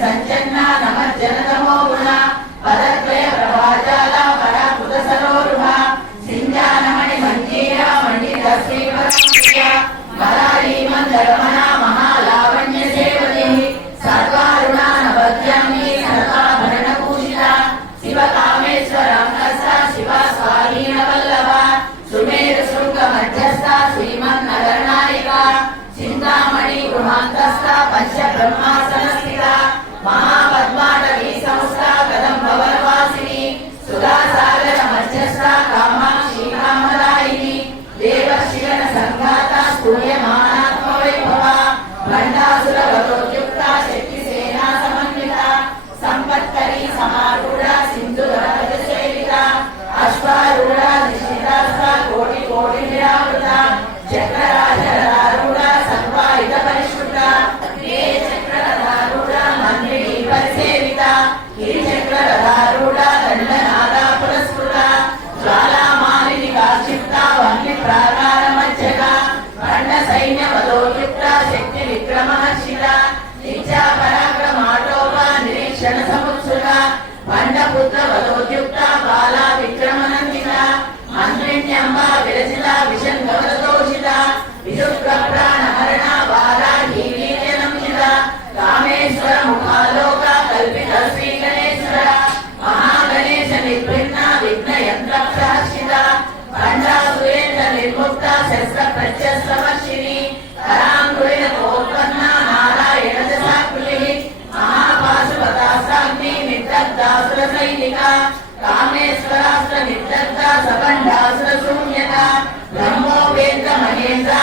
संचन्ना नमज्जनतमो गुण पदद्वय प्रभाजाला पराकृत सरोरुहा सिंजानमणि मंजीरा मंडित श्रीवरप्रिया मरारी मंदरमना महालावण्य सेवती सर्वारुणा नवद्यामि सर्वाभरणभूषिता शिवकामेश्वरांगस्ता शिवा स्वाधीन वल्लभा सुमेर शृंग मध्यस्था श्रीमन्नगरनायिका चिंतामणि गृहान्तस्था पंच ब्रह्मासनस्थिता महापद्माटवी संस्था कदम्बवनवासिनी सुधासागर मध्यस्था कामाक्षी कामदायिनी देवशिवन संघाता स्तूयमानात्मवैभवा भण्डासुरवरोद्युक्ता शक्तिसेना समन्विता संपत्करी समारूढा सिन्धुधरगजसेविता अश्वारूढा निश्चितास्था कोटि कोटि निरावृता चक्रराजरारूढा सर्वायुध परिष्कृता ये चक्ररथारूढा मन्त्रिणी परिसेविता गिरिचक्ररथारूढा दण्डनादा पुरस्कृता ज्वालामालिनी काक्षिप्ता वह्नि प्राकारमज्जगा भण्डसैन्यवदोद्युक्ता शक्ति विक्रमहर्षिता इच्छा पराक्रमाटोपा निरीक्षण समुत्सुका भण्डपुत्रवदोद्युक्ता बाला विक्रमनन्दिता मन्त्रिण्यम्बा विरचिता विशङ्गवरदोषिता विदुःखप्राणहरणा बाला वीर्यनन्दिता कामेश्वर मुखालोका कल्पिता श्रीगणेश्वर महागणेश निर्भिन्ना विघ्नयन्त्रप्रहर्षिता भण्डासुरेन्द्र निर्मुक्ता शस्त्रप्रत्यस्त्रवर्षिणी कराङ्कुलिनकोत्पन्ना नारायणदशाकृतिः महापाशुपतास्ताग्नि निर्दग्धासुरसैनिका कामेश्वरास्त्र निर्दग्धा सबण्डासुरशून्यता ब्रह्मोपेन्द्र महेन्द्रा